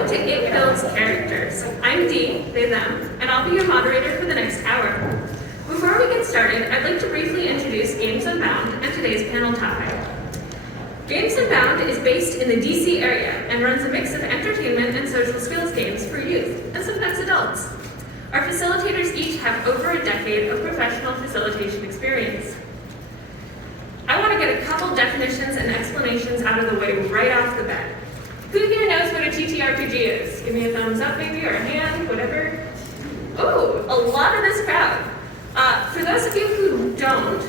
Welcome to It Builds Characters. I'm Dee, they, them, and I'll be your moderator for the next hour. Before we get started, I'd like to briefly introduce Games Unbound and today's panel topic. Games Unbound is based in the DC area and runs a mix of entertainment and social skills games for youth, and sometimes adults. Our facilitators each have over a decade of professional facilitation experience. I want to get a couple definitions and explanations out of the way right off the bat. Who here knows what a TTRPG is? Give me a thumbs up maybe, or a hand, whatever. Oh, a lot of this crowd. For those of you who don't,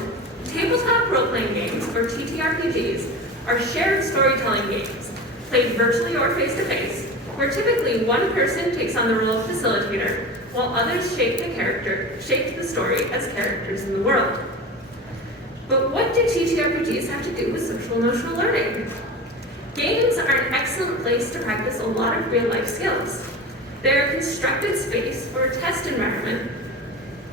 tabletop role-playing games, or TTRPGs, are shared storytelling games, played virtually or face-to-face, where typically one person takes on the role of facilitator, while others shape the story as characters in the world. But what do TTRPGs have to do with social-emotional learning? Games are an excellent place to practice a lot of real-life skills. They're a constructed space or a test environment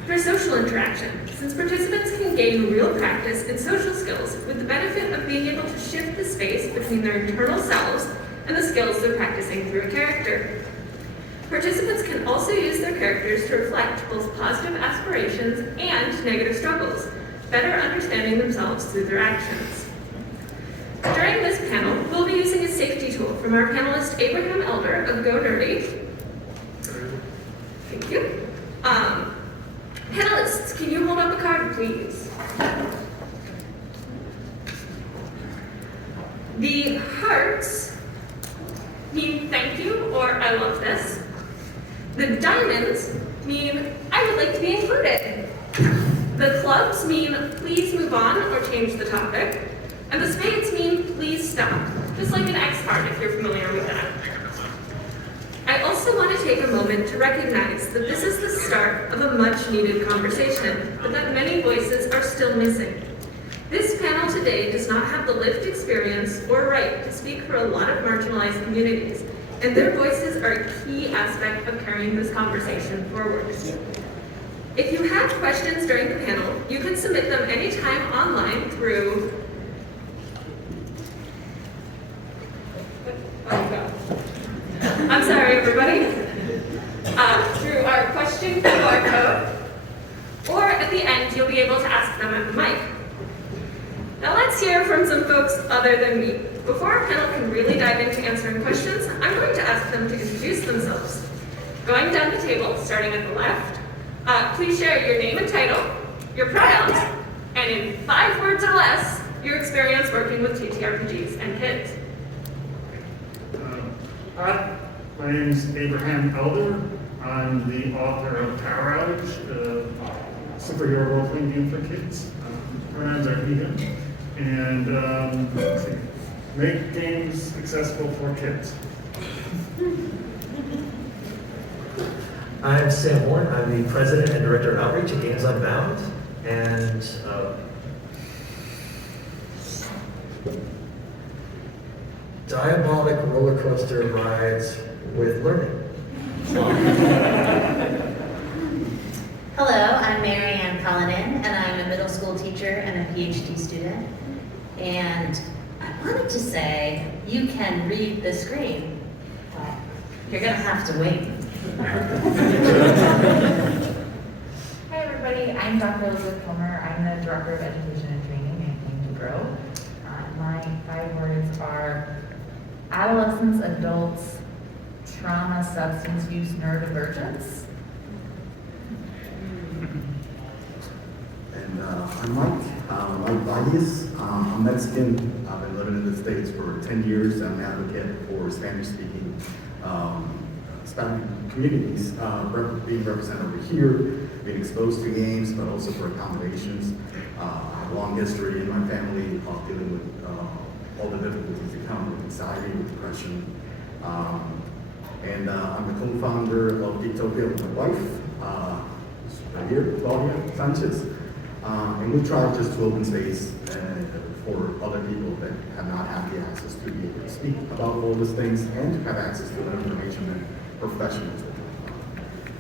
for social interaction, since participants can gain real practice in social skills with the benefit of being able to shift the space between their internal selves and the skills they're practicing through a character. Participants can also use their characters to reflect both positive aspirations and negative struggles, better understanding themselves through their actions. During this panel, we'll be using a safety tool from our panelist Abraham Elder of Go Nerdy. Thank you. Panelists, can you hold up a card, please? The hearts mean thank you or I love this. The diamonds mean I would like to be included. The clubs mean please move on or change the topic. And the spades mean please stop, just like an X card if you're familiar with that. I also want to take a moment to recognize that this is the start of a much needed conversation, but that many voices are still missing. This panel today does not have the lived experience or right to speak for a lot of marginalized communities, and their voices are a key aspect of carrying this conversation forward. If you have questions during the panel, you can submit them anytime online through I'm sorry, everybody. Through our question QR code, or at the end, you'll be able to ask them at the mic. Now let's hear from some folks other than me. Before our panel can really dive into answering questions, I'm going to ask them to introduce themselves. Going down the table, starting at the left, please share your name and title, your pronouns, and in 5 words or less, your experience working with TTRPGs and kids. Hi, my name is Abraham Elder. I'm the author of Power Outage, a superhero role-playing game for kids. Pronouns are he, him. And make games accessible for kids. I'm Sam Horn. I'm the president and director of outreach at Games Unbound. And diabolic roller coaster rides with learning. Hello, I'm Maryanne Cullinan, and I'm a middle school teacher and a PhD student. And I wanted to say, you can read the screen, but you're gonna have to wait. Hi everybody, I'm Dr. Elizabeth Kilmer. I'm the Director of Education and Training at Game to Grow. My 5 words are adolescents, adults, trauma, substance use, neurodivergence. And I'm MikeBalles. I'm Mexican. I've been living in the States for 10 years. I'm an advocate for Spanish-speaking Hispanic communities being represented over here, being exposed to games, but also for accommodations. I have a long history in my family of dealing with all the difficulties that come with anxiety, with depression. And I'm the co-founder of Geektopia with my wife, right here, Claudia Sanchez. And we try just to open space for other people that have not had the access to be able to speak about all these things and to have access to the information and professionals.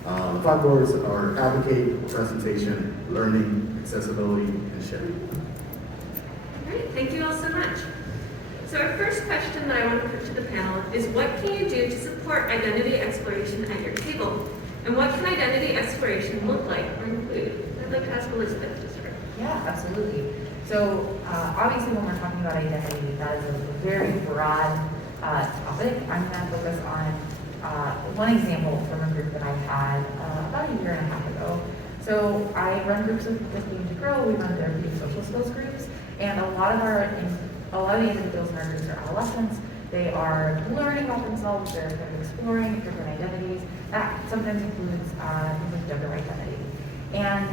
The 5 words are advocate, presentation, learning, accessibility, and sharing. Great, thank you all so much. So our first question that I want to put to the panel is what can you do to support identity exploration at your table? And what can identity exploration look like or include? I'd like to ask Elizabeth to start. Yeah, absolutely. So obviously when we're talking about identity, that is a very broad topic. I'm going to focus on one example from a group that I had about a year and a half ago. So I run groups with Game to Grow. We run therapeutic social skills groups, and a lot of the individuals in our groups are adolescents. They are learning about themselves. They're kind of exploring different identities. That sometimes includes things like gender identity. And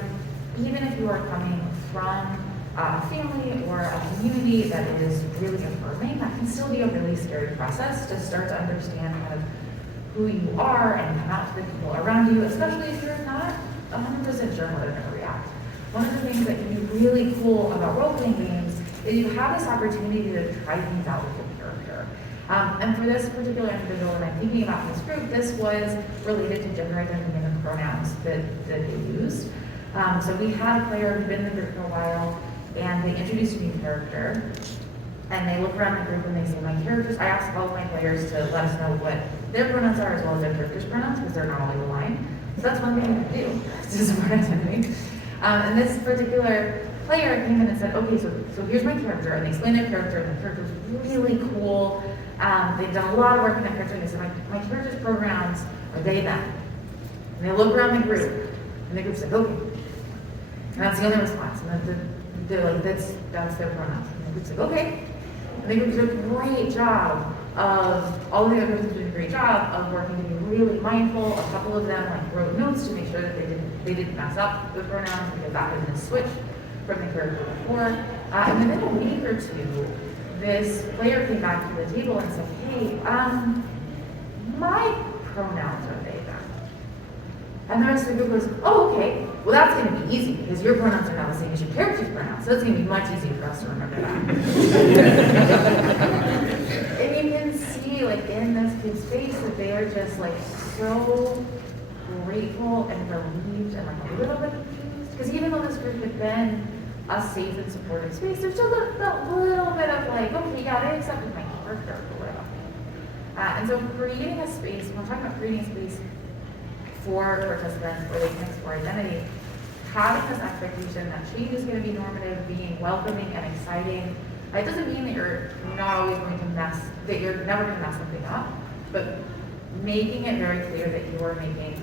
even if you are coming from a family or a community that is really affirming, that can still be a really scary process to start to understand kind of who you are and come out to the people around you, especially if you're not 100% sure how they're going to react. One of the things that can be really cool about role-playing games is you have this opportunity to try things out with your character. And for this particular individual that I'm thinking about in this group, this was related to gender identity and the pronouns that they used. So we had a player who'd been in the group for a while, and they introduced a new character, and they look around the group and they say, I asked all of my players to let us know what their pronouns are as well as their character's pronouns, because they're not always aligned. So that's one thing you can do to support identity. And this particular player came in and said, okay, so here's my character, and they explained their character, and the character was really cool. They've done a lot of work in their character, and they said, my character's pronouns are they, them. And they look around the group, and the group said, okay. And that's the only response. And they're like, that's their pronouns. And the group said, okay. And the group did a great job of, all the other groups did a great job of working to be really mindful. A couple of them wrote notes to make sure that they didn't mess up the pronouns, because that had been a switch from the character before. And within a week or two, this player came back to the table and said, hey, my pronouns are they, them. And the rest of the group goes, oh, okay, well that's going to be easy, because your pronouns are now the same as your character's pronouns, so it's going to be much easier for us to remember that. And you can see, in this kid's face, that they are just, so grateful and relieved and, a little bit confused, because even though this group had been a safe and supportive space, there's still that little bit of, okay, yeah, they accepted my character or whatever. And so creating a space, when we're talking about creating a space for participants where they can explore identity, having this expectation that change is going to be normative, being welcoming and exciting. It doesn't mean that you're not always going to that you're never going to mess something up, but making it very clear that you are making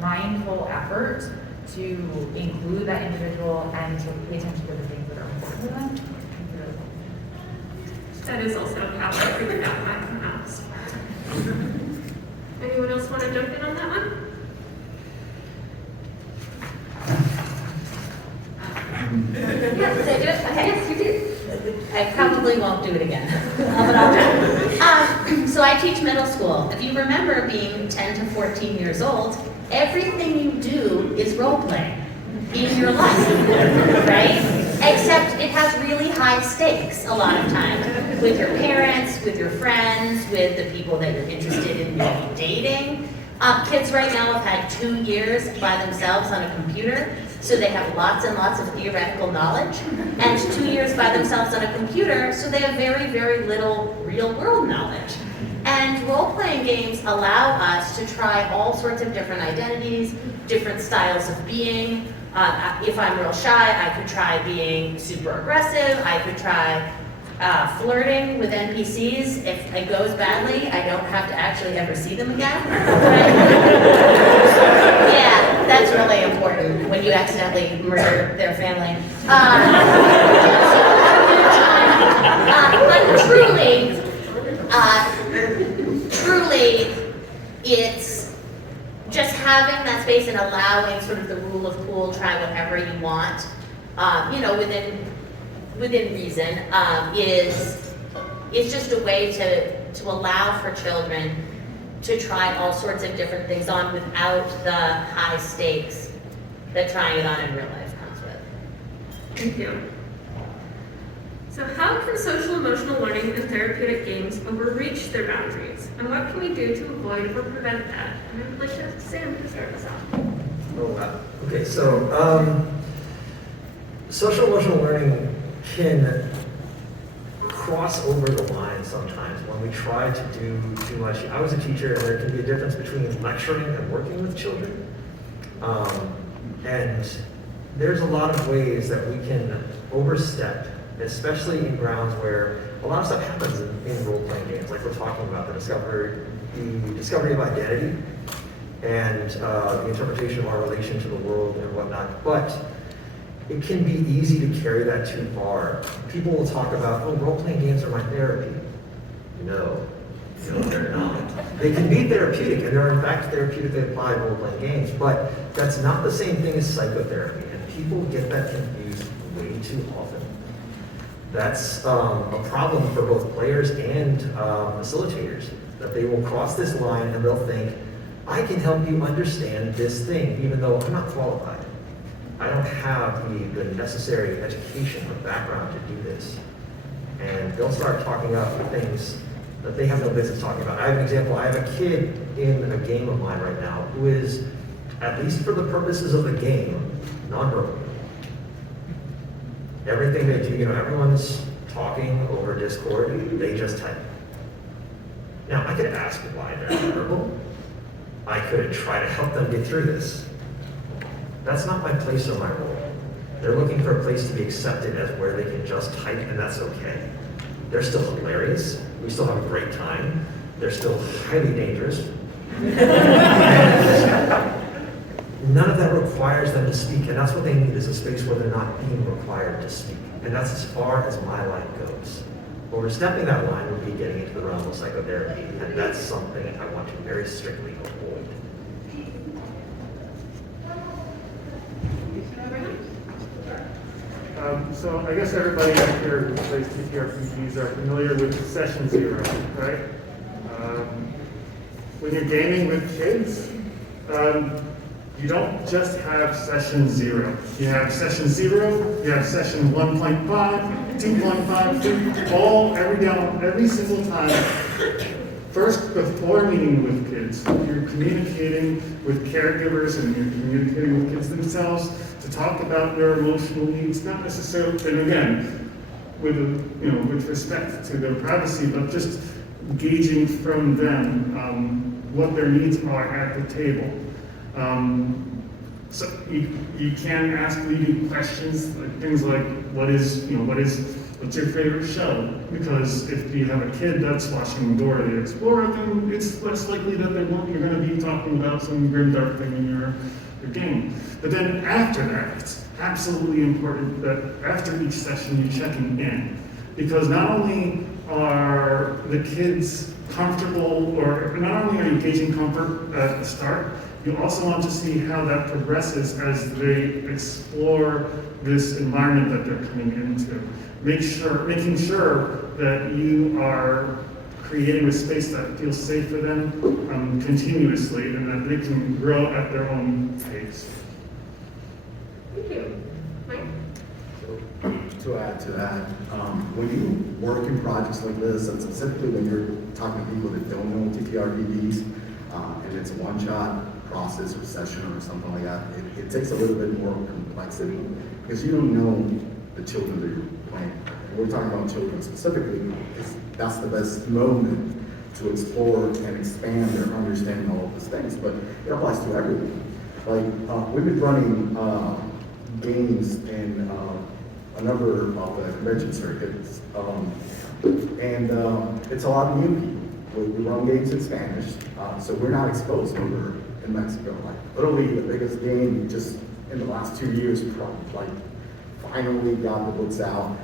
mindful effort to include that individual and to pay attention to the things that are important to them. That is also how I figured out my pronouns. Anyone else want to jump in on that one? Yes, you did. I probably won't do it again, but I'll try. So I teach middle school. If you remember being 10 to 14 years old, everything you do is role playing in your life, right? Except it has really high stakes a lot of times with your parents, with your friends, with the people that you're interested in maybe dating. Kids right now have had 2 years by themselves on a computer, so they have lots and lots of theoretical knowledge, and 2 years by themselves on a computer, so they have very, very little real-world knowledge. And role-playing games allow us to try all sorts of different identities, different styles of being. If I'm real shy, I could try being super aggressive. I could try flirting with NPCs. If it goes badly, I don't have to actually ever see them again. Right? Yeah, that's really important when you accidentally murder their family. But truly, it's just having that space and allowing sort of the rule of cool, try whatever you want, within reason, is just a way to allow for children to try all sorts of different things on without the high stakes that trying it on in real life comes with. Thank you. So how can social emotional learning and therapeutic games overreach their boundaries? And what can we do to avoid or prevent that? And I would like to ask Sam to start us off. Oh, wow. Okay, so social emotional learning can cross over the line sometimes when we try to do too much. I was a teacher, and there can be a difference between lecturing and working with children. And there's a lot of ways that we can overstep, especially in grounds where a lot of stuff happens in role-playing games, like we're talking about the discovery of identity and the interpretation of our relation to the world and whatnot. But it can be easy to carry that too far. People will talk about, oh, role-playing games are my therapy. No, they're not. They can be therapeutic, and they're in fact therapeutically applied role-playing games, but that's not the same thing as psychotherapy, and people get that confused way too often. That's a problem for both players and facilitators, that they will cross this line and they'll think, I can help you understand this thing, even though I'm not qualified. I don't have the necessary education or background to do this. And they'll start talking about things that they have no business talking about. I have an example. I have a kid in a game of mine right now who is, at least for the purposes of the game, nonverbal. Everything they do, everyone's talking over Discord, they just type. Now, I could ask why they're nonverbal. I could try to help them get through this. That's not my place or my role. They're looking for a place to be accepted as where they can just type, and that's okay. They're still hilarious. We still have a great time. They're still highly dangerous. None of that requires them to speak, and that's what they need, is a space where they're not being required to speak. And that's as far as my line goes. Overstepping that line would be getting into the realm of psychotherapy, and that's something I want to very strictly avoid. So I guess everybody out here who plays TTRPGs are familiar with Session 0, right? When you're gaming with kids, you don't just have Session 0. You have Session 0, you have Session 1.5, 2.5, every single time. First, before meeting with kids, you're communicating with caregivers and you're communicating with kids themselves to talk about their emotional needs, not necessarily, and again, with respect to their privacy, but just gauging from them what their needs are at the table. So you can ask leading questions, like things like, what's your favorite show? Because if you have a kid that's watching Dora the Explorer, then it's less likely that you're going to be talking about some grim dark thing in your game. But then after that, it's absolutely important that after each session you're checking in. Because not only are the kids comfortable, or not only are you gauging comfort at the start, you also want to see how that progresses as they explore this environment that they're coming into. Making sure that you are creating a space that feels safe for them continuously, and that they can grow at their own pace. Thank you. Mike? To add to that, when you work in projects like this, and specifically when you're talking to people that don't know TTRPGs, and it's a one-shot process or session or something like that, it takes a little bit more complexity because you don't know the children that you're playing. And we're talking about children specifically, that's the best moment to explore and expand their understanding of all of these things, but it applies to everyone. Like, we've been running games in a number of the convention circuits, and it's a lot of new people. We run games in Spanish, so we're not exposed over in Mexico. Like, literally the biggest game just in the last 2 years, like, finally got the books out,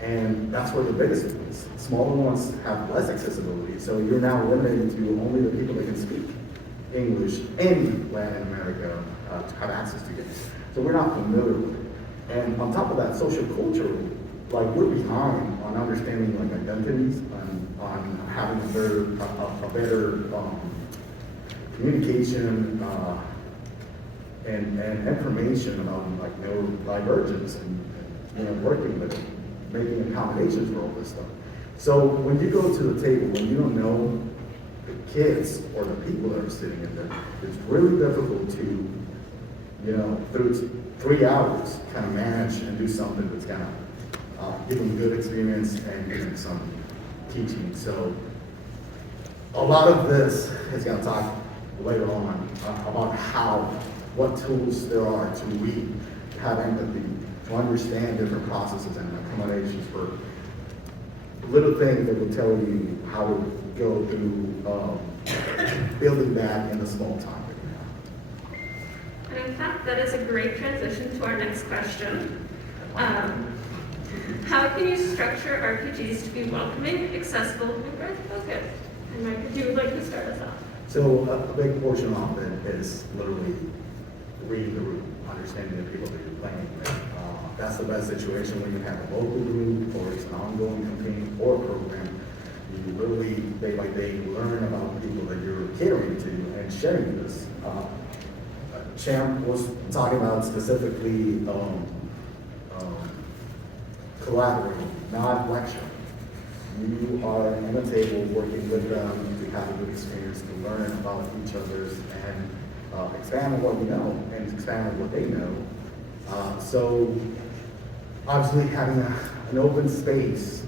and that's where the biggest is. Smaller ones have less accessibility, so you're now limited to only the people that can speak English in Latin America to have access to games. So we're not familiar with it. And on top of that, social culture, like, we're behind on understanding like identities and on having a better communication and information about like neurodivergence and working with it, making accommodations for all this stuff. So when you go to the table and you don't know the kids or the people that are sitting in there, it's really difficult to, through 3 hours, kind of manage and do something that's kind of give them good experience and give them some teaching. So a lot of this is going to talk later on about what tools there are to read, to have empathy, to understand different processes and accommodations for little things that will tell you how to go through building that in a small time that you have. And in fact, that is a great transition to our next question. How can you structure RPGs to be welcoming, accessible, and growth-focused? And Mike, if you would like to start us off. So a big portion of it is literally reading the room, understanding the people that you're playing with. That's the best situation when you have a local group or it's an ongoing campaign or program. You literally, day by day, learn about the people that you're catering to and sharing this. Champ was talking about specifically collaborating, not lecturing. You are on the table working with them to have a good experience, to learn about each other's and expand on what you know and expand on what they know. So obviously having an open space,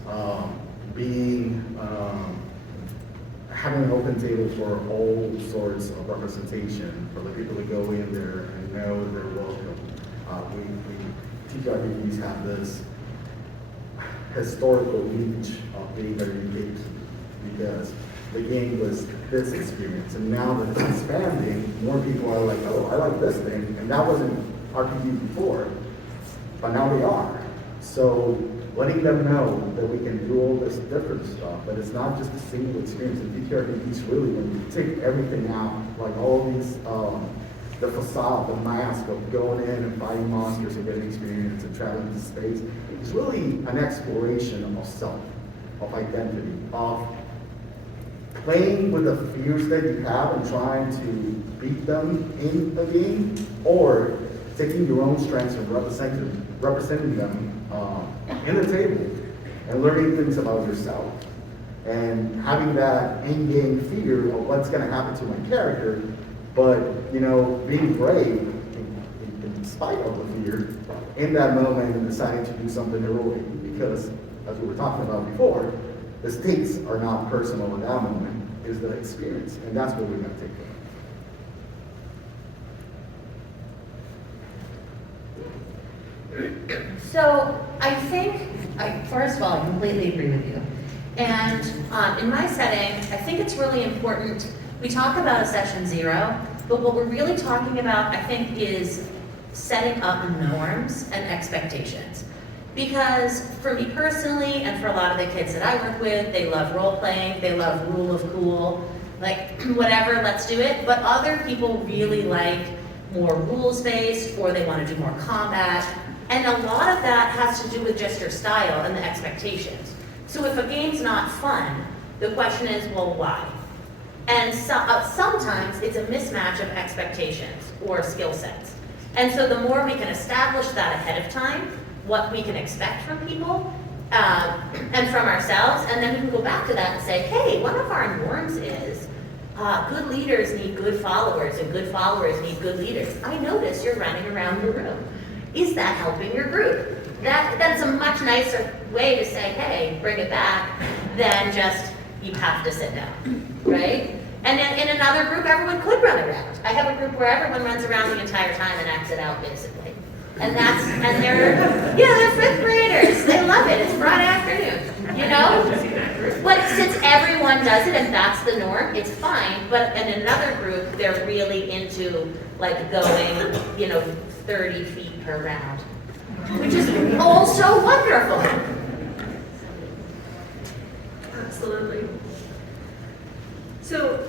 having an open table for all sorts of representation, for the people to go in there and know they're welcome. We TRPGs have this historical reach of being very unique because the game was this experience, and now that it's expanding, more people are like, oh, I like this thing, and that wasn't RPG before, but now we are. So letting them know that we can do all this different stuff, but it's not just a single experience. In TRPGs, really, when you take everything out, like all these, the facade, the mask of going in and fighting monsters and getting experience and traveling to space, it's really an exploration of self, of identity, of playing with the fears that you have and trying to beat them in a game, or taking your own strengths and representing them in the table and learning things about yourself and having that in-game fear of what's going to happen to my character, but being brave in spite of the fear in that moment and deciding to do something heroic, because as we were talking about before, the stakes are not personal in that moment, it's the experience, and that's what we're going to take from. So I think, first of all, I completely agree with you. And in my setting, I think it's really important, we talk about a session 0, but what we're really talking about, I think, is setting up norms and expectations. Because for me personally, and for a lot of the kids that I work with, they love role-playing, they love rule of cool, like whatever, let's do it. But other people really like more rules-based, or they want to do more combat. And a lot of that has to do with just your style and the expectations. So if a game's not fun, the question is, well, why? And sometimes it's a mismatch of expectations or skill sets. And so the more we can establish that ahead of time, what we can expect from people and from ourselves, and then we can go back to that and say, hey, one of our norms is good leaders need good followers, and good followers need good leaders. I notice you're running around the room. Is that helping your group? That's a much nicer way to say, hey, bring it back, than just, you have to sit down, right? And then in another group, everyone could run around. I have a group where everyone runs around the entire time and acts it out, basically. And they're fifth graders. They love it. It's Friday afternoon, But since everyone does it and that's the norm, it's fine. But in another group, they're really into like going, 30 feet per round, which is also wonderful. Absolutely. So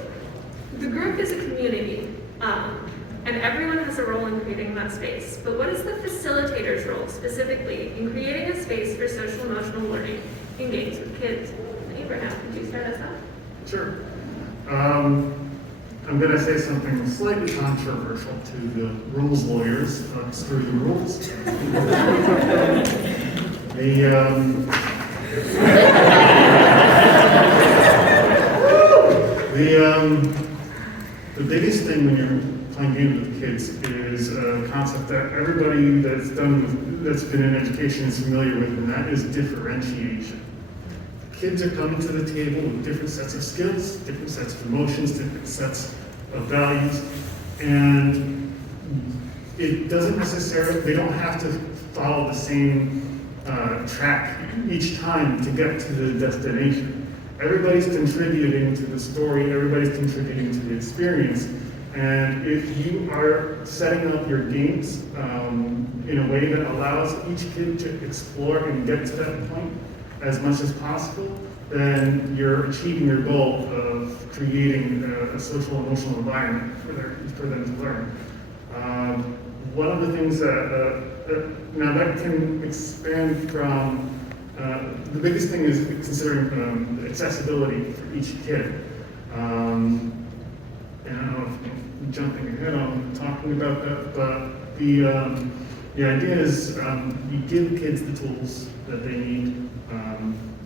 the group is a community, and everyone has a role in creating that space. But what is the facilitator's role specifically in creating a space for social emotional learning in games with kids? Abraham, could you start us off? Sure. I'm going to say something slightly controversial to the rules lawyers. Screw the rules. The biggest thing when you're playing games with kids is a concept that everybody that's done with that's been in education is familiar with, and that is differentiation. Kids are coming to the table with different sets of skills, different sets of emotions, different sets of values, and it doesn't necessarily, they don't have to follow the same track each time to get to the destination. Everybody's contributing to the story, everybody's contributing to the experience, and if you are setting up your games in a way that allows each kid to explore and get to that point as much as possible, then you're achieving your goal of creating a social emotional environment for them to learn. One of the things now that can expand from, the biggest thing is considering accessibility for each kid. And I don't know if I'm jumping ahead on talking about that, but the idea is you give kids the tools that they need.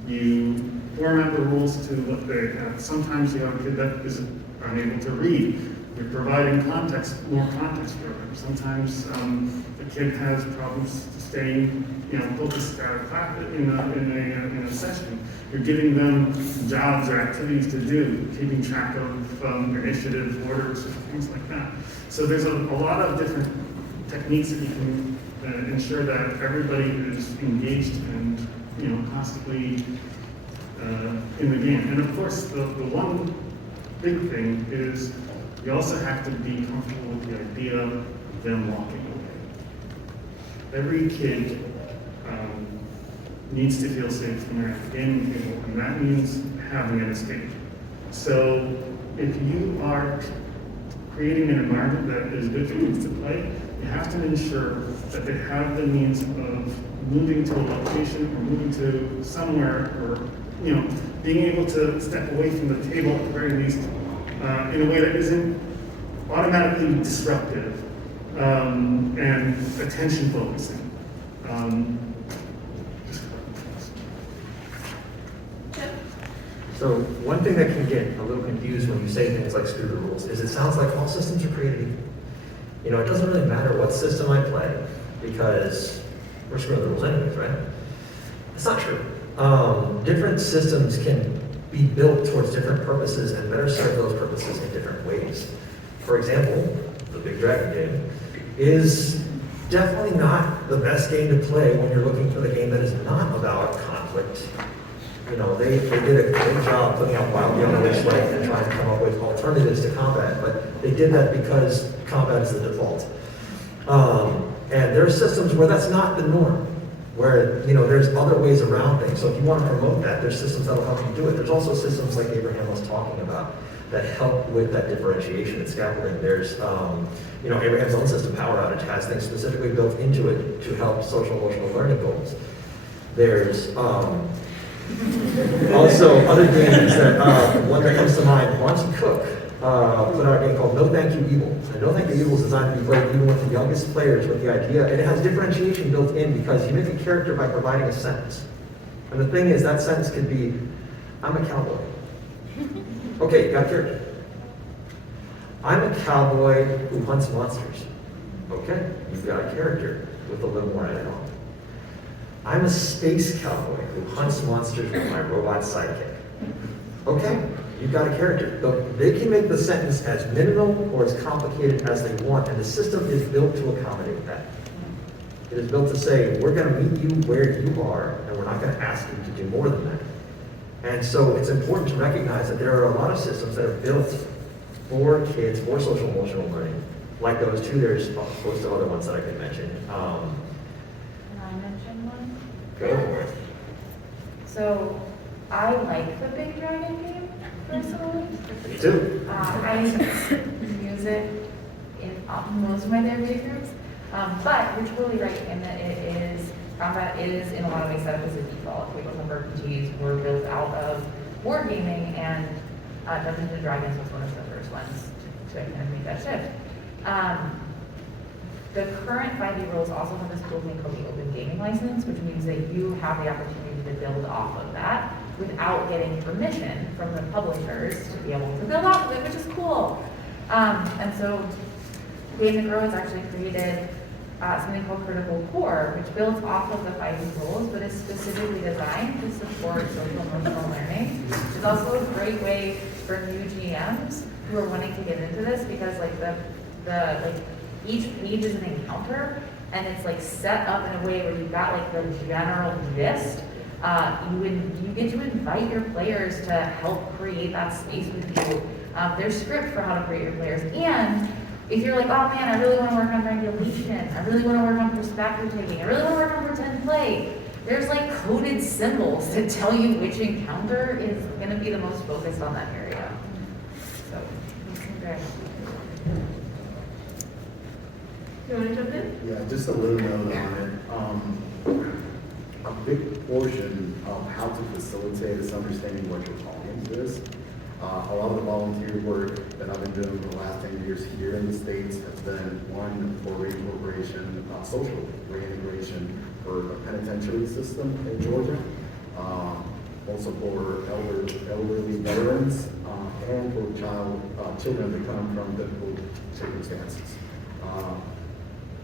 You format the rules to what they have. Sometimes you have a kid that is unable to read. You're providing more context for them. Sometimes the kid has problems staying, focused out of class in a session. You're giving them jobs or activities to do, keeping track of initiative orders and things like that. So there's a lot of different techniques that you can ensure that everybody is engaged and constantly in the game. And of course, the one big thing is you also have to be comfortable with the idea of them walking away. Every kid needs to feel safe when they're at the gaming table, and that means having an escape. So if you are creating an environment that is good for kids to play, you have to ensure that they have the means of moving to a location or moving to somewhere, or being able to step away from the table at the very least in a way that isn't automatically disruptive and attention focusing. So one thing that can get a little confused when you say things like screw the rules is it sounds like all systems are created equal. It doesn't really matter what system I play because we're screwing the rules anyways, right? That's not true. Different systems can be built towards different purposes and better serve those purposes in different ways. For example, the Big Dragon game is definitely not the best game to play when you're looking for the game that is not about conflict. They did a great job putting out Wild Young Lesley and trying to come up with alternatives to combat, but they did that because combat is the default. And there are systems where that's not the norm, where there's other ways around things. So if you want to promote that, there's systems that'll help you do it. There's also systems like Abraham was talking about that help with that differentiation and scaffolding. There's Abraham's own system, Power Outage, has things specifically built into it to help social emotional learning goals. There's also other games that one that comes to mind. Monty Cook put out a game called No Thank You Evil. And No Thank You Evil is designed to be played even with the youngest players with the idea, and it has differentiation built in because you make a character by providing a sentence. And the thing is, that sentence could be, I'm a cowboy. Okay, you got a character. I'm a cowboy who hunts monsters. Okay, you've got a character with a little more added on. I'm a space cowboy who hunts monsters with my robot sidekick. Okay, you've got a character. They can make the sentence as minimal or as complicated as they want, and the system is built to accommodate that. It is built to say, we're going to meet you where you are, and we're not going to ask you to do more than that. And so it's important to recognize that there are a lot of systems that are built for kids, for social emotional learning. Like those two, there's a host of other ones that I could mention. Can I mention one? Go for it. So I like the Big Dragon game personally. Me too. I use it in most of my therapeutic groups. But you're totally right in that combat is in a lot of ways set up as a default. Tabletop RPGs were built out of wargaming, and Dungeons and Dragons was one of the first ones to kind of make that shift. The current 5e rules also have this cool thing called the Open Gaming License, which means that you have the opportunity to build off of that without getting permission from the publishers to be able to build off of it, which is cool. And so Game to Grow has actually created something called Critical Core, which builds off of the 5 rules, but is specifically designed to support social emotional learning. It's also a great way for new GMs who are wanting to get into this, because like each page is an encounter, and it's like set up in a way where you've got like the general gist. You get to invite your players to help create that space with you. There's script for how to create your players, and if you're like, oh man, I really want to work on regulation, I really want to work on perspective taking, I really want to work on pretend play, there's like coded symbols that tell you which encounter is going to be the most focused on that area. So, okay. You want to jump in? Yeah, just a little note on it. A big portion of how to facilitate is understanding what your audience is. A lot of the volunteer work that I've been doing for the last 10 years here in the States has been one for reincorporation, social reintegration for the penitentiary system in Georgia, also for elderly veterans, and for children that come from difficult circumstances.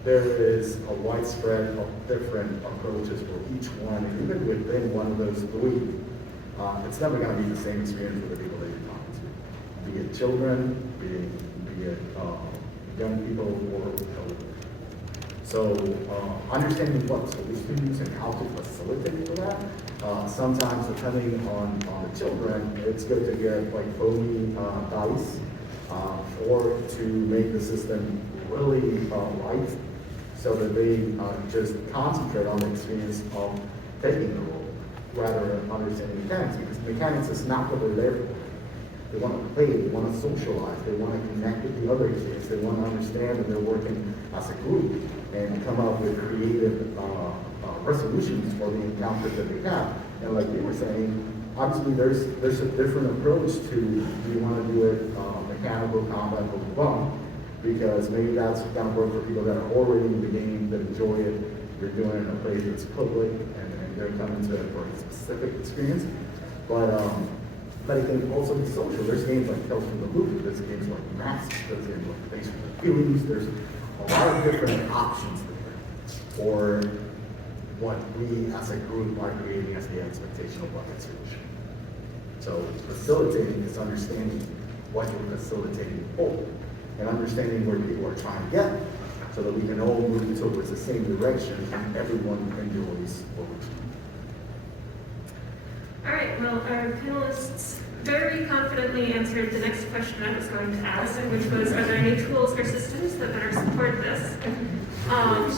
There is a widespread of different approaches for each one, and even within one of those 3, it's never going to be the same experience for the people that you're talking to, be it children, be it young people, or elderly. So understanding what tools to use and how to facilitate for that. Sometimes, depending on the children, it's good to get like foamy dice, or to make the system really light, so that they just concentrate on the experience of taking the role, rather than understanding mechanics, because mechanics is not what they're there for. They want to play, they want to socialize, they want to connect with the other kids, they want to understand that they're working as a group and come up with creative resolutions for the encounters that they have. And like you were saying, obviously there's a different approach to, do you want to do it mechanical, combat, or because maybe that's going to work for people that are already in the game, that enjoy it. You're doing it in a place that's public, and they're coming to it for a specific experience. But it can also be social. There's games like Tales from the Loop, there's games like Masks, there's games like Face with the Feelings. There's a lot of different options there for what we as a group are creating as the expectation of what that solution. So facilitating is understanding what you're facilitating for, and understanding where people are trying to get, so that we can all move towards the same direction and everyone enjoys what we're doing. All right, well, our panelists very confidently answered the next question I was going to ask, which was, are there any tools or systems that better support this? I'm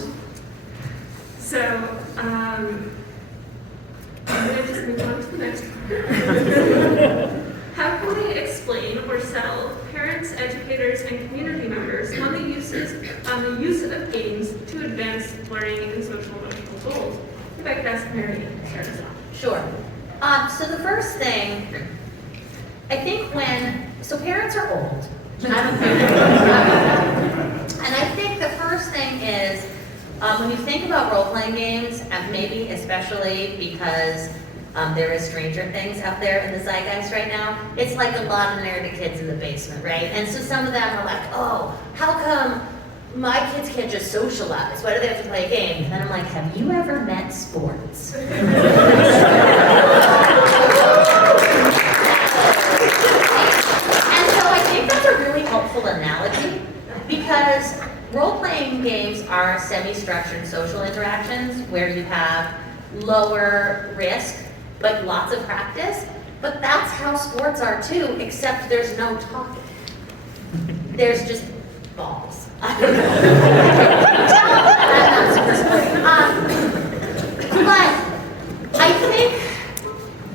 going to just move on to the next one. How can we explain or sell parents, educators, and community members on the use of games to advance learning and social emotional goals? If I could ask Maryanne to start us off. Sure. So the first thing, I think so parents are old. I'm a parent. And I think the first thing is, when you think about role-playing games, and maybe especially because there is Stranger Things out there in the zeitgeist right now, it's like a lot of nerdy kids in the basement, right? And so some of them are like, oh, how come my kids can't just socialize? Why do they have to play a game? And then I'm like, have you ever met sports? And so I think that's a really helpful analogy, because role-playing games are semi-structured social interactions where you have lower risk, but lots of practice. But that's how sports are too, except there's no talking. There's just balls. I don't know. I'm not super sporty. But I think,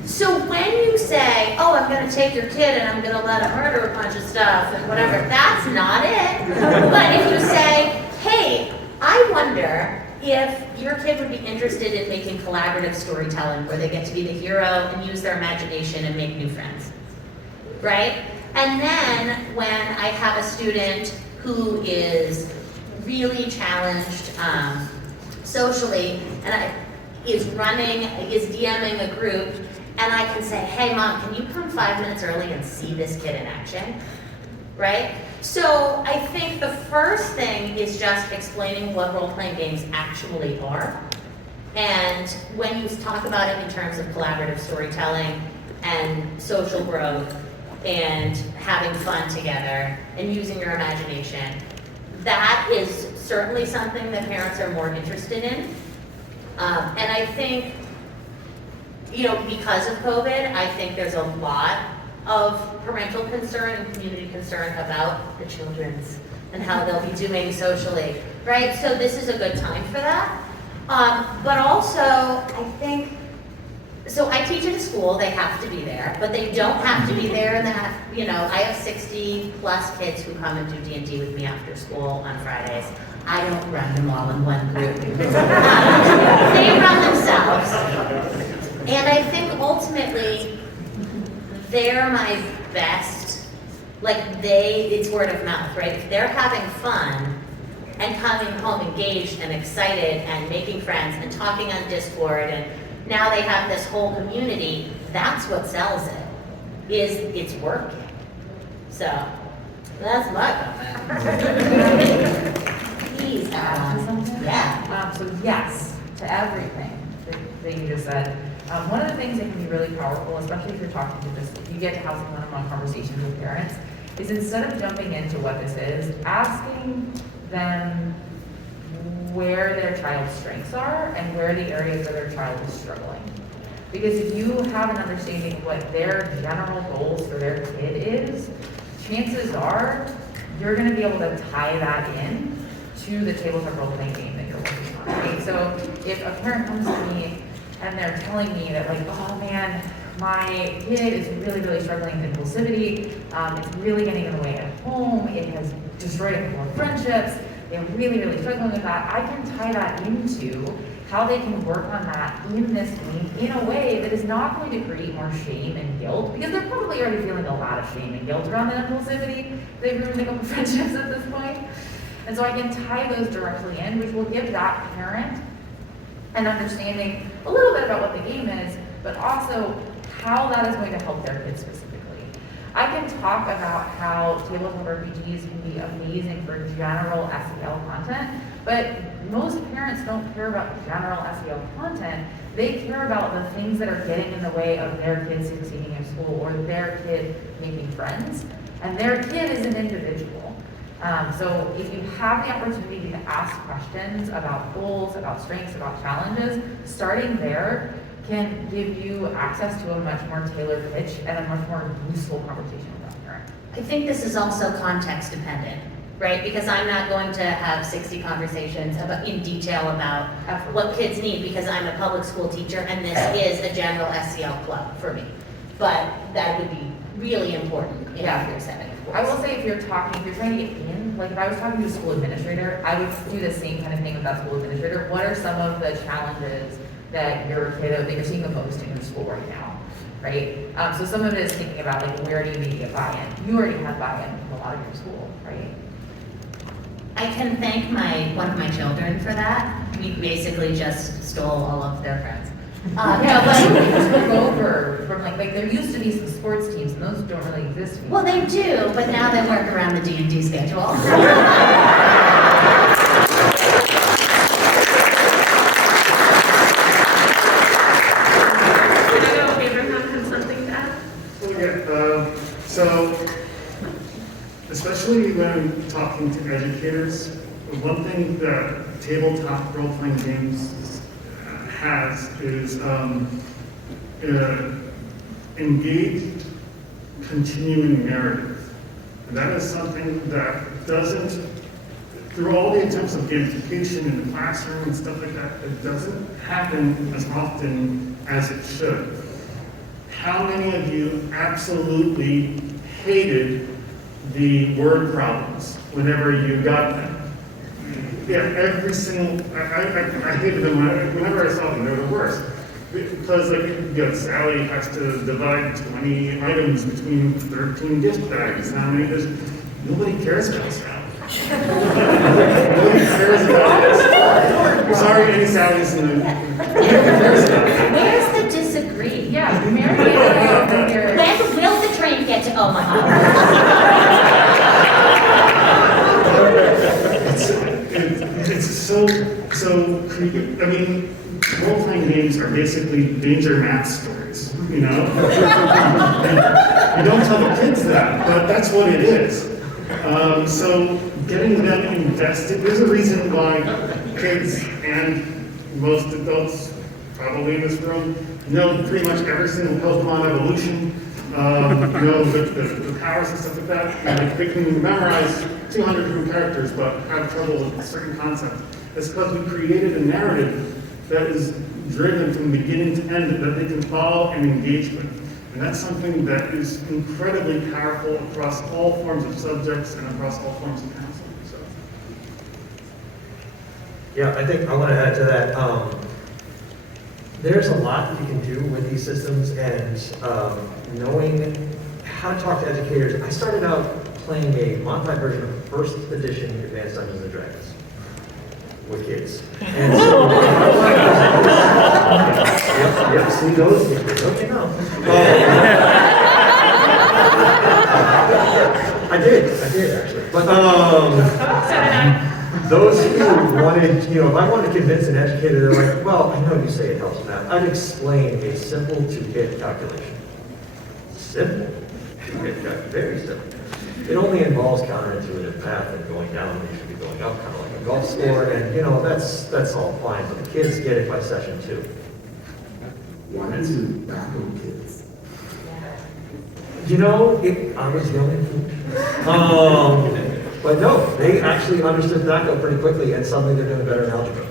so when you say, oh, I'm going to take your kid and I'm going to let him murder a bunch of stuff and whatever, that's not it. But if you say, hey, I wonder if your kid would be interested in making collaborative storytelling where they get to be the hero and use their imagination and make new friends, right? And then when I have a student who is really challenged socially and is DMing a group, and I can say, hey mom, can you come 5 minutes early and see this kid in action, right? So I think the first thing is just explaining what role-playing games actually are. And when you talk about it in terms of collaborative storytelling and social growth and having fun together and using your imagination, that is certainly something that parents are more interested in. And I think, because of COVID, I think there's a lot of parental concern and community concern about the children's and how they'll be doing socially, right? So this is a good time for that. But also, I think, so I teach at a school, they have to be there, but they don't have to be there in that, I have 60 plus kids who come and do D&D with me after school on Fridays. I don't run them all in one group. They run themselves. And I think ultimately, they're my best, it's word of mouth, right? If they're having fun and coming home engaged and excited and making friends and talking on Discord, and now they have this whole community, that's what sells it, is it's working. So, that's my comment. Please, Add to something? Yeah. So yes, to everything that you just said. One of the things that can be really powerful, especially if you're talking to if you get to have some one-on-one conversations with parents, is instead of jumping into what this is, asking them where their child's strengths are and where the areas where their child is struggling. Because if you have an understanding of what their general goals for their kid is, chances are you're going to be able to tie that in to the tabletop role-playing game that you're working on, right? So if a parent comes to me and they're telling me that oh man, my kid is really, really struggling with impulsivity, it's really getting in the way at home, it has destroyed a couple of friendships, they're really, really struggling with that, I can tie that into how they can work on that in this game in a way that is not going to create more shame and guilt, because they're probably already feeling a lot of shame and guilt around that impulsivity. They've ruined a couple friendships at this point. And so I can tie those directly in, which will give that parent an understanding a little bit about what the game is, but also how that is going to help their kids specifically. I can talk about how tabletop RPGs can be amazing for general SEL content, but most parents don't care about general SEL content. They care about the things that are getting in the way of their kid succeeding in school or their kid making friends. And their kid is an individual. So if you have the opportunity to ask questions about goals, about strengths, about challenges, starting there can give you access to a much more tailored pitch and a much more useful conversation with that parent. I think this is also context dependent, right? Because I'm not going to have 60 conversations in detail about what kids need, because I'm a public school teacher and this is a general SEL club for me. But that would be really important in your setting. I will say if you're trying to get in, if I was talking to a school administrator, I would do the same kind of thing with that school administrator. What are some of the challenges that your kiddo, that you're seeing the most in your school right now, right? So some of it is thinking about where do you need to get buy-in? You already have buy-in from a lot of your school, right? I can thank one of my children for that. We basically just stole all of their friends. Took over from there used to be some sports teams and those don't really exist anymore. Well, they do, but now they work around the D&D schedule. Can I know if Abraham has something to add? So, especially when talking to educators, one thing that tabletop role-playing games has is engaged continuing narrative. And that is something that doesn't, through all the attempts of gamification in the classroom and stuff like that, it doesn't happen as often as it should. How many of you absolutely hated the word problems whenever you got them? Yeah, every single, I hated them whenever I saw them, they were the worst. Because Sally has to divide 20 items between 13 dish bags. How many does, nobody cares about Sally. Nobody cares about this. Sorry, any Sally's in the, nobody cares about it. Where's the disagree? Yeah, Maryanne over here. When will the train get to Omaha? basically danger math stories, you know? You don't tell the kids that, but that's what it is. So getting them invested, there's a reason why kids and most adults probably in this room know pretty much every single Pokemon evolution, know the powers and stuff like that. And like, they can memorize 200 different characters, but have trouble with certain concepts. It's because we created a narrative that is driven from beginning to end that they can follow and engage with. And that's something that is incredibly powerful across all forms of subjects and across all forms of counseling. So. Yeah, I think I want to add to that. There's a lot that you can do with these systems, and knowing how to talk to educators. I started out playing a modified version of first edition Advanced Dungeons and Dragons with kids. And so, yep, see those kids, don't you know? I did actually. But those who wanted, if I wanted to convince an educator, they're like, well, I know you say it helps math. I'd explain a simple to-hit calculation. Simple to-hit calculation, very simple. It only involves counterintuitive math and going down when you should be going up, kind of like a golf score, and that's all fine, but the kids get it by session 2. Why not to battle kids? I was young and foolish. But no, they actually understood THACO pretty quickly, and suddenly they're doing better in algebra.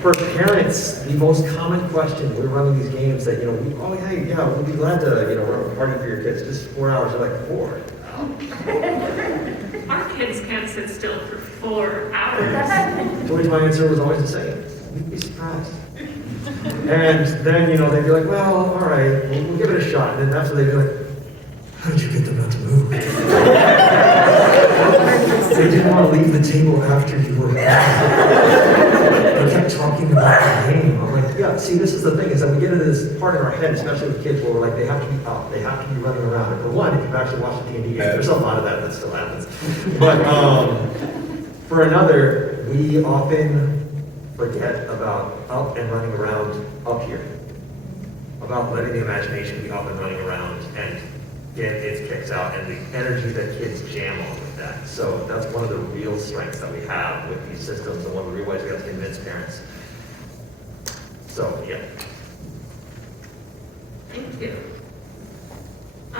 For parents, the most common question, we're running these games that, we'll be glad to, run a party for your kids, just 4 hours. They're like, 4 hours. Our kids can't sit still for 4 hours. To which my answer was always the same. You'd be surprised. And then, they'd be like, well, all right, we'll give it a shot. And then after they'd be like, how did you get them not to move? They didn't want to leave the table after you were out. They kept talking about the game. I'm like, yeah, see, this is the thing, is that we get into this part in our head, especially with kids, where we're like, they have to be up, they have to be running around. And for one, if you've actually watched the D&D game, there's a lot of that still happens. But for another, we often forget about up and running around up here. About letting the imagination be up and running around and get its kicks out, and the energy that kids jam on with that. So that's one of the real strengths that we have with these systems, and one of the real ways we have to convince parents. So, yeah. Thank you. I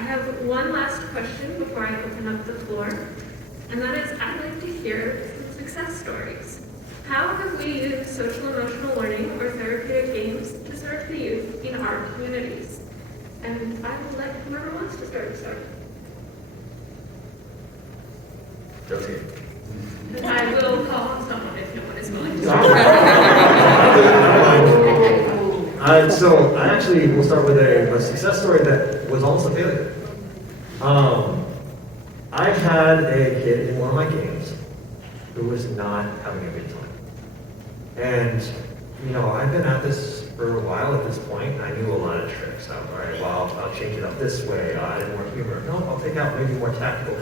have one last question before I open up the floor, and that is, I'd like to hear some success stories. How have we used social emotional learning or therapeutic games to serve the youth in our communities? And I will let whoever wants to start. Josie. I will call on someone if no one is willing to. So I actually will start with a success story that was almost a failure. I had a kid in one of my games who was not having a good time. And, I've been at this for a while at this point, and I knew a lot of tricks. All right, well, I'll change it up this way, add more humor. No, I'll take out maybe more tactical.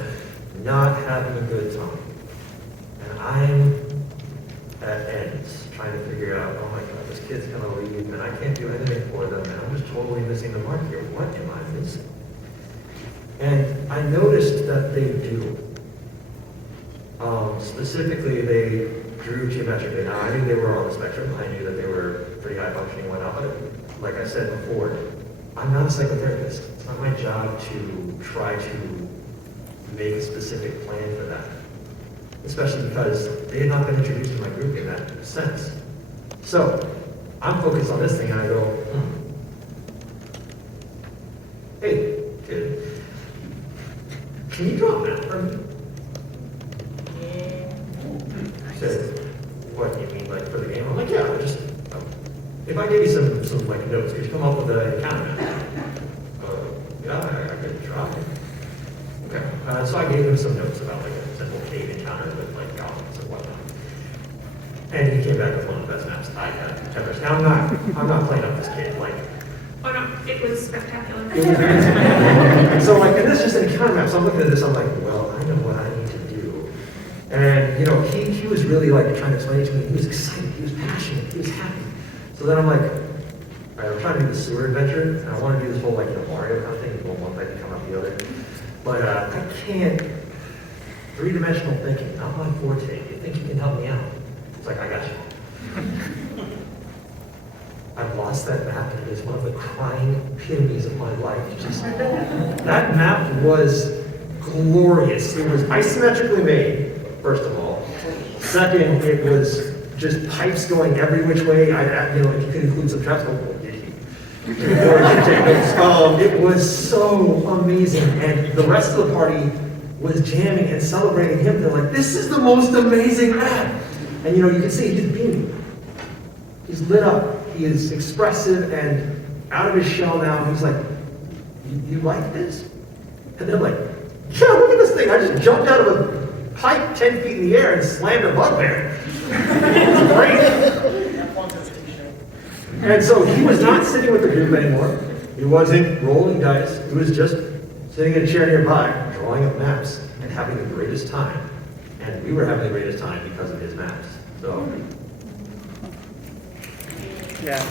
Not having a good time. And I'm at ends, trying to figure out, oh my God, this kid's gonna leave, and I can't do anything for them, and I'm just totally missing the mark here. What am I missing? And I noticed that they do. Specifically, they drew geometrically. Now, I knew they were on the spectrum. I knew that they were pretty high functioning and whatnot, but like I said before, I'm not a psychotherapist. It's not my job to try to make a specific plan for that, especially because they had not been introduced to my group in that sense. So I'm focused on this thing, and I go, hey, kid, can you draw a map for me? He said, what, you mean like for the game? I'm like, yeah, just, if I gave you some like notes, could you come up with an encounter map? Yeah, I could try. Okay, so I gave him some notes about like a simple cave encounter with like goblins and whatnot. And he came back with one of the best maps I had ever seen. Now I'm not playing up this kid, like. Oh no, it was spectacular. It was very so like, and this is just an encounter map, so I'm looking at this, I'm like, well, I know what I need to do. And he was was really like trying to explain it to me. He was excited, he was passionate, he was happy. So then I'm like, all right, I'm trying to do the sewer adventure, and I want to do this whole like, Mario kind of thing, go one way, come out the other. But I can't, three-dimensional thinking, not my forte. You think you can help me out? It's like, I got you. I've lost that map, and it is one of the crying epitomes of my life. Just, that map was glorious. It was isometrically made, first of all. Second, it was just pipes going every which way. If you could include some traps, it was so amazing, and the rest of the party was jamming and celebrating him. They're like, "This is the most amazing map!" And you can see he's beaming. He's lit up. He is expressive and out of his shell now. He's like, "You like this?" And they're like, "Yeah, look at this thing! I just jumped out of a pipe 10 feet in the air and slammed a bugbear." It's great. And so he was not sitting with the group anymore. He wasn't rolling dice. He was just sitting in a chair nearby, drawing up maps and having the greatest time. And we were having the greatest time because of his maps. So, Yeah.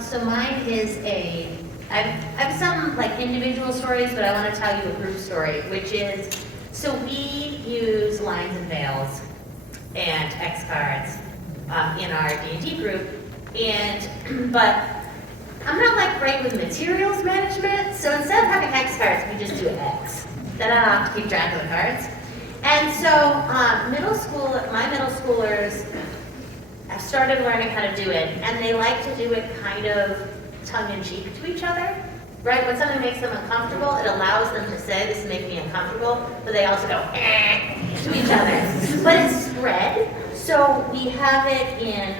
So mine is I have some like individual stories, but I want to tell you a group story, which is, so we use lines and veils and X cards in our D&D group, but I'm not like great with materials management, so instead of having X cards, we just do X. Then I don't have to keep track of the cards. And so my middle schoolers have started learning how to do it, and they like to do it kind of tongue-in-cheek to each other, right? When something makes them uncomfortable, it allows them to say, "This is making me uncomfortable," but they also go, to each other. But it's spread, so we have it in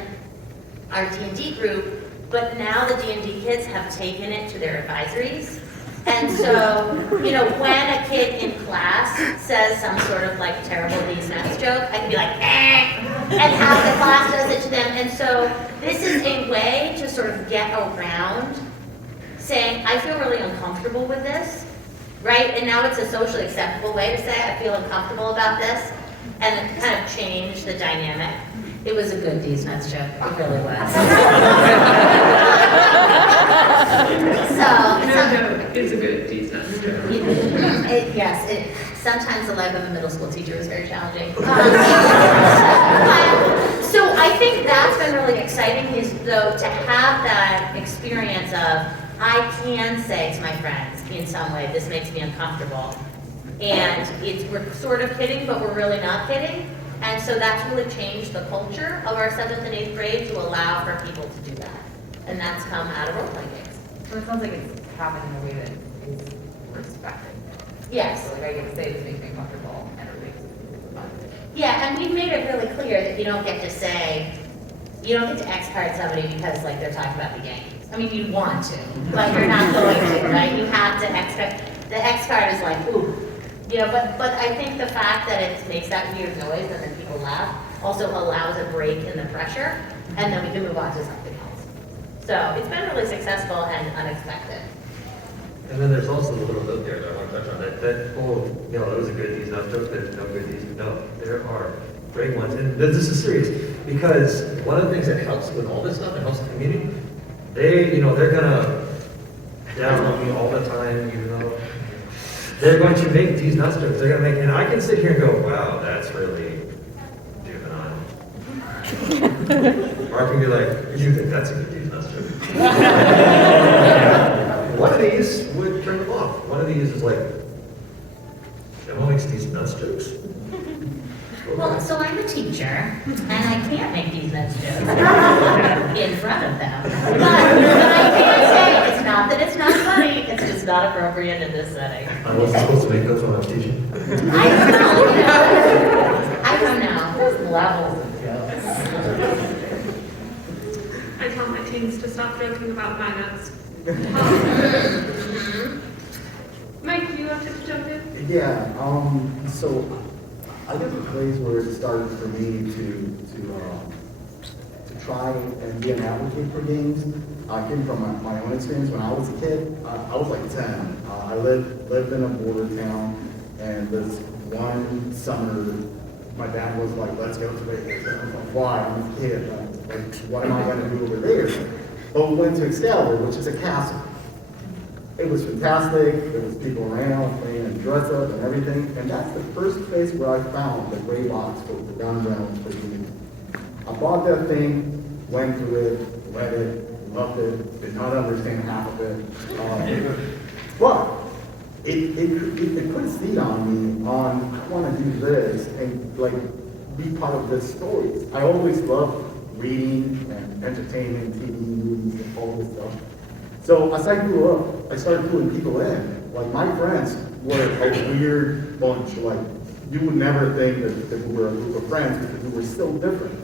our D&D group, but now the D&D kids have taken it to their advisories. And so, when a kid in class says some sort of like terrible these nuts joke, I can be like, and half the class does it to them. And so this is a way to sort of get around saying, I feel really uncomfortable with this, right? And now it's a socially acceptable way to say, I feel uncomfortable about this, and then kind of change the dynamic. It was a good D's Nuts joke. It really was. It's a good D's Nuts joke. Yes, sometimes the life of a middle school teacher is very challenging. So I think that's been really exciting, is though to have that experience of, I can say to my friends in some way, this makes me uncomfortable. And we're sort of kidding, but we're really not kidding. And so that's really changed the culture of our 7th and 8th grade to allow for people to do that. And that's come out of role-playing games. So it sounds like it's happening in a way that is respected. Yes. So like I get to say this makes me comfortable and it makes it fun. Yeah, and we've made it really clear that you don't get to X card somebody because like they're talking about the game. I mean, you want to, but you're not going to, right? You have to X card. The X card is like, ooh. But I think the fact that it makes that weird noise and then people laugh also allows a break in the pressure, and then we can move on to something else. So it's been really successful and unexpected. and then there's also the little note there that I want to touch on. That whole, that was a good D's Nuts joke, there's no good D's. No, there are great ones. And this is serious, because one of the things that helps with all this stuff, it helps the community, they're gonna down on me all the time, they're going to make these nuts jokes. They're going to make, and I can sit here and go, wow, that's really juvenile. Or I can be like, you think that's a good these nuts joke? One of these would turn them off. One of these is like, Emma makes these nuts jokes. Well, so I'm a teacher, and I can't make these nuts jokes in front of them. But I can say, it's not that it's not funny, it's just not appropriate in this setting. I wasn't supposed to make those when I was teaching. I don't know, I don't know. There's levels of jokes. I tell my teens to stop joking about my nuts. Mike, do you want to jump in? Yeah, so I guess the place where it started for me to try and be an advocate for games. I came from my own experience when I was a kid. I was like 10. I lived in a border town, and this one summer, my dad was like, let's go to Vegas. And I was like, why? I'm a kid. Like, what am I going to do over there? But we went to Excalibur, which is a castle. It was fantastic. There was people around playing and dress up and everything. And that's the first place where I found the gray box for the gun rounds for games. I bought that thing, went through it, read it, loved it, did not understand half of it. But it put a seed on me on, I want to do this and like be part of this story. I always loved reading and entertainment, TV, movies, and all this stuff. So as I grew up, I started pulling people in. Like my friends were a weird bunch. Like you would never think that we were a group of friends because we were so different.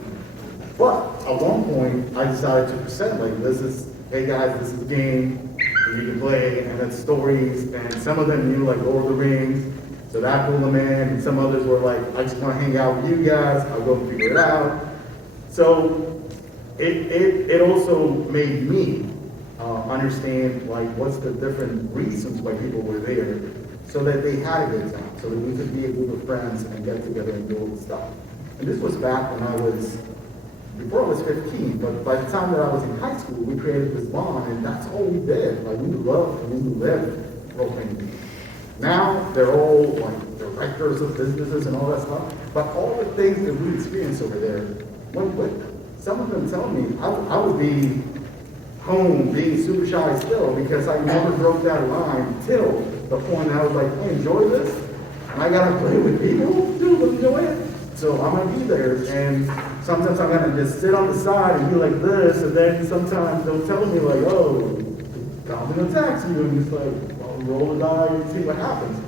But at one point, I decided to present like this is, hey guys, this is a game, and you can play, and it's stories, and some of them knew like Lord of the Rings, so that pulled them in, and some others were like, I just want to hang out with you guys, I'll go figure it out. So it also made me understand like what's the different reasons why people were there, so that they had a good time, so that we could be a group of friends and get together and do all the stuff. And this was back when before I was 15, but by the time that I was in high school, we created this bond, and that's all we did. Like, we loved and we lived role-playing games. Now, they're all, like, directors of businesses and all that stuff, but all the things that we experienced over there went with them. Some of them tell me, I would be home being super shy still, because I never broke that line till the point that I was like, I enjoy this, and I gotta play with people, dude, let's enjoy it. So I'm gonna be there, and sometimes I'm gonna just sit on the side and be like this, and then sometimes they'll tell me like, oh, Calvin attacks you, and it's like, well, roll the die and see what happens.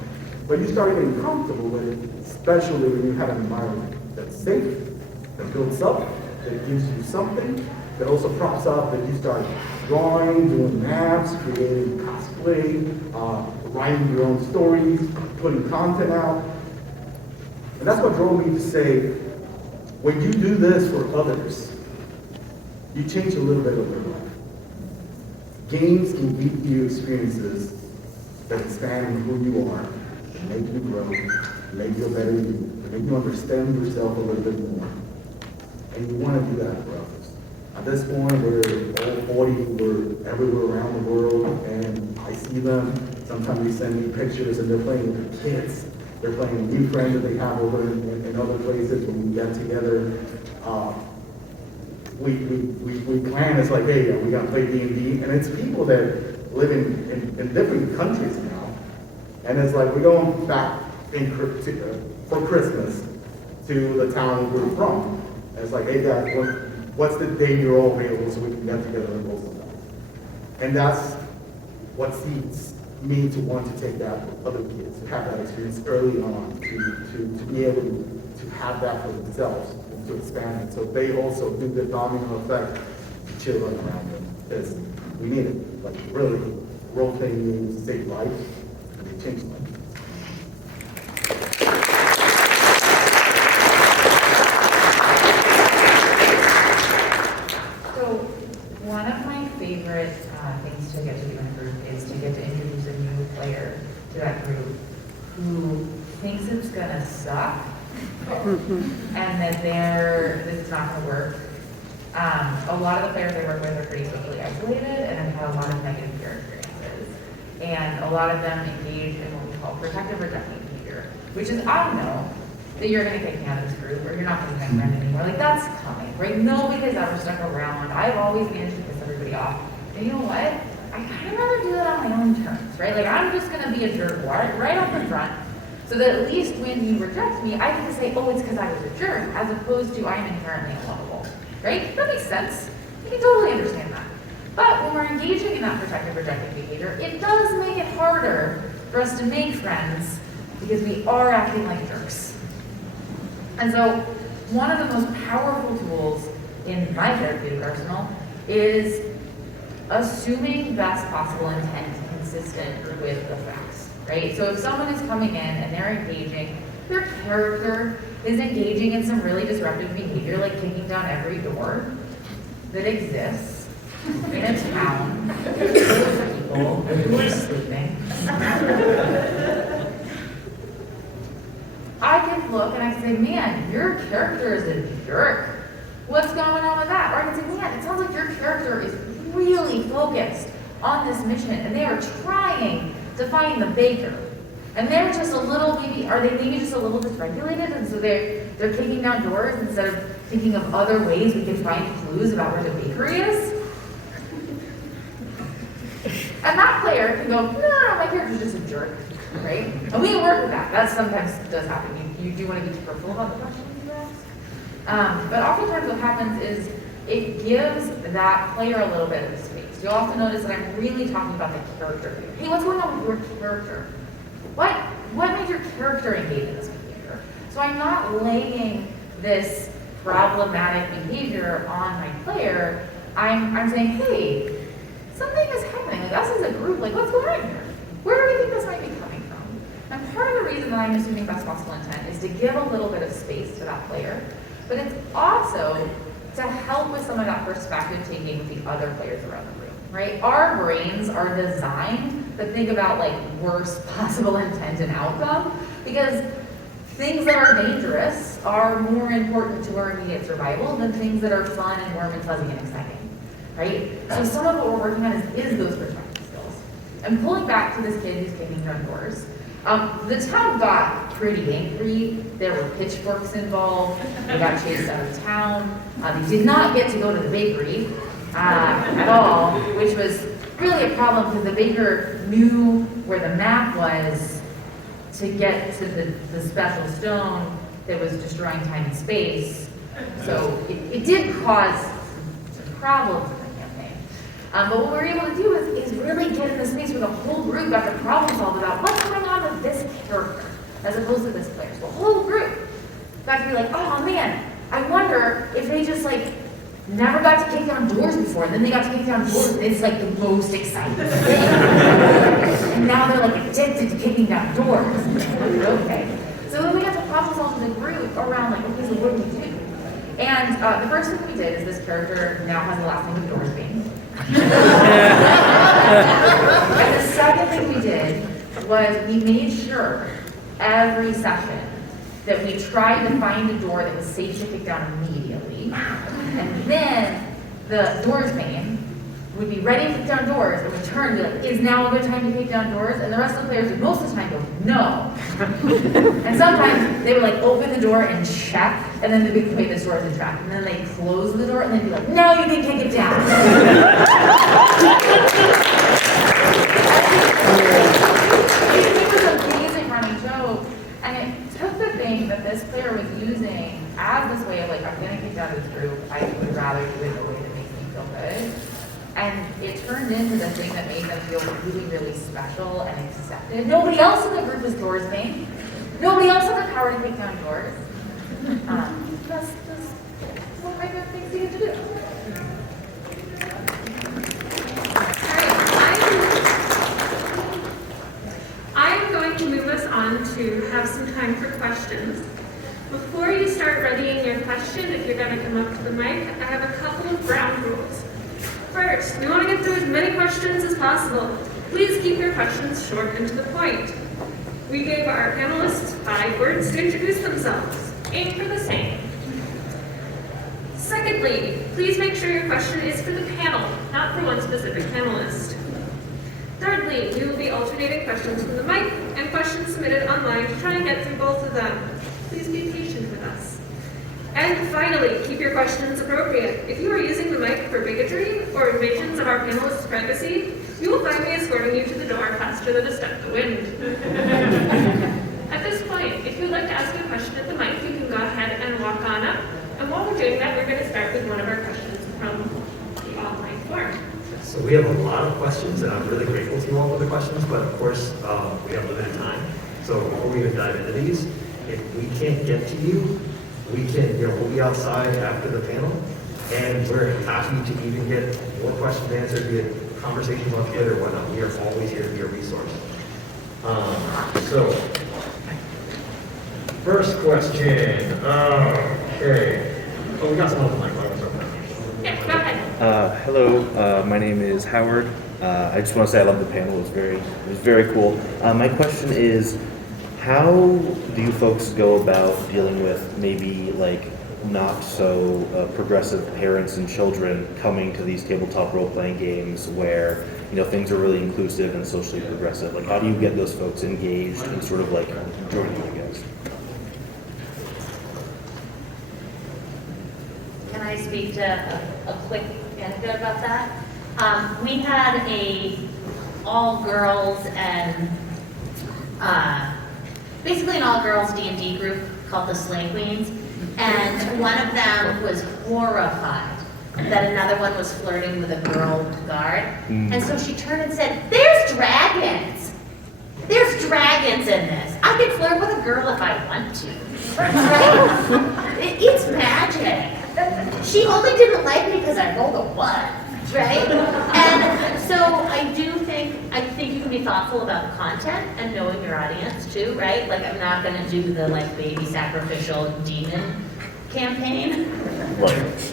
But you start getting comfortable with it, especially when you have an environment that's safe, that builds up, that gives you something, that also props up, that you start drawing, doing maps, creating cosplay, writing your own stories, putting content out. And that's what drove me to say, when you do this for others, you change a little bit of their life. Games can give you experiences that expand who you are, that make you grow, make you a better you, that make you understand yourself a little bit more. And you want to do that for others. At this point, we're all 40, we're everywhere around the world, and I see them. Sometimes they send me pictures and they're playing with their kids. They're playing new friends that they have over in other places. When we get together, we plan. It's like, hey, we gotta play D&D, and it's people that live in different countries now, and it's like we're going back for Christmas to the town we're from. And it's like, hey guys, what's the day you're all available so we can get together and roll something? And that's what seeds me to want to take that with other kids, to have that experience early on, to be able to have that for themselves, and to expand it. So they also do the domino effect to children around them. Because we need it. Like really, role-playing games save life, and they change life. So one of my favorite things to get to do in a group is to get to introduce a new player to that group who thinks it's gonna suck and that this is not gonna work. A lot of the players I work with are pretty socially isolated and have had a lot of negative peer experiences. And a lot of them engage in what we call protective rejecting behavior, which is, I know that you're gonna kick me out of this group or you're not gonna be my friend anymore. Like that's coming, right? Nobody has ever stuck around. I've always managed to piss everybody off. And you know what? I kind of rather do that on my own terms, right? Like I'm just gonna be a jerk right off the front, so that at least when you reject me, I can say, oh, it's because I was a jerk, as opposed to I'm inherently unlovable, right? That makes sense. You can totally understand that. But when we're engaging in that protective rejecting behavior, it does make it harder for us to make friends because we are acting like jerks. And so one of the most powerful tools in my therapeutic arsenal is assuming best possible intent consistent with the facts, right? So if someone is coming in and they're engaging, their character is engaging in some really disruptive behavior, like kicking down every door, that exists in a town full of people who are sleeping, I could look and I could say, man, your character is a jerk. What's going on with that? Or I could say, man, it sounds like your character is really focused on this mission and they are trying to find the baker. And they're just a little, are they maybe just a little dysregulated? And so they're kicking down doors instead of thinking of other ways we can find clues about where the bakery is? And that player can go, no, my character's just a jerk, right? And we can work with that. That sometimes does happen. You do want to be careful about the questions you ask. But oftentimes what happens is it gives that player a little bit of space. You'll often notice that I'm really talking about the character. Hey, what's going on with your character? What made your character engage in this behavior? So I'm not laying this problematic behavior on my player. I'm saying, hey, something is happening. Like us as a group, like what's going on here? Where do we think this might be coming from? And part of the reason that I'm assuming best possible intent is to give a little bit of space to that player, but it's also to help with some of that perspective taking with the other players around the room, right? Our brains are designed to think about like worst possible intent and outcome because things that are dangerous are more important to our immediate survival than things that are fun and warm and fuzzy and exciting, right? So some of what we're working on is those perspective skills. And pulling back to this kid who's kicking down doors, the town got pretty angry. There were pitchforks involved. They got chased out of town. They did not get to go to the bakery at all, which was really a problem because the baker knew where the map was to get to the special stone that was destroying time and space. So it did cause some problems in the campaign. But what we were able to do is really get in the space where the whole group got to problem solve about what's going on with this character as opposed to this player. So the whole group got to be like, oh man, I wonder if they just like never got to kick down doors before, and then they got to kick down doors, and it's like the most exciting thing. And now they're like addicted to kicking down doors. Okay. So then we got to problem solve as a group around like, okay, so what do we do? And the first thing we did is this character now has the last name of Dorsby. And the second thing we did was we made sure every session that we tried to find a door that was safe to kick down immediately. And then the doors pane would be ready to kick down doors and would turn and be like, is now a good time to kick down doors? And the rest of the players would most of the time go, no. And sometimes they would like open the door and check, and then they'd be, wait, this door isn't trapped. And then they'd close the door and they'd be like, no, you can kick it down. It was a basic running joke, and it took the thing that this player was using as this way of like, I'm gonna kick down this group, I would rather do it in a way that makes me feel good. And it turned into the thing that made them feel really, really special and accepted. Nobody else in the group was doors main. Nobody else had the power to kick down doors. That's what my good things you get to do. I'm going to move us on to have some time for questions. Before you start readying your question, if you're going to come up to the mic, I have a couple of ground rules. First, we want to get through as many questions as possible. Please keep your questions short and to the point. We gave our panelists 5 words to introduce themselves. Aim for the same. Secondly, please make sure your question is for the panel, not for one specific panelist. Thirdly, we will be alternating questions from the mic and questions submitted online to try and get through both of them. Please be patient with us. And finally, keep your questions appropriate. If you are using the mic for bigotry or invasions of our panelists' privacy, you will find me escorting you to the door faster than a step to wind. At this point, if you'd like to ask a question at the mic, you can go ahead and walk on up. And while we're doing that, we're going to start with one of our questions from the online forum. So we have a lot of questions, and I'm really grateful to you all for the questions, but of course, we have limited time. So before we even dive into these, if we can't get to you, we can, we'll be outside after the panel, and we're happy to even get more questions answered via conversations on Twitter or whatnot. We are always here to be a resource. So, first question. Okay. Oh, we got some on the mic. Yeah, go ahead. Hello, my name is Howard. I just want to say I love the panel. It was very cool. My question is, how do you folks go about dealing with maybe like not so progressive parents and children coming to these tabletop role-playing games where things are really inclusive and socially progressive? Like, how do you get those folks engaged and sort of like joining, I guess? Can I speak to a quick anecdote about that? We had a all-girls and basically an all-girls D&D group called the Slay Queens, and one of them was horrified that another one was flirting with a girl guard, and so she turned and said, "There's dragons! There's dragons in this. I can flirt with a girl if I want to." Right? It's magic. She only didn't like me because I rolled a 1, right? And so I think you can be thoughtful about the content and knowing your audience too, right? Like, I'm not gonna do the like baby sacrificial demon campaign,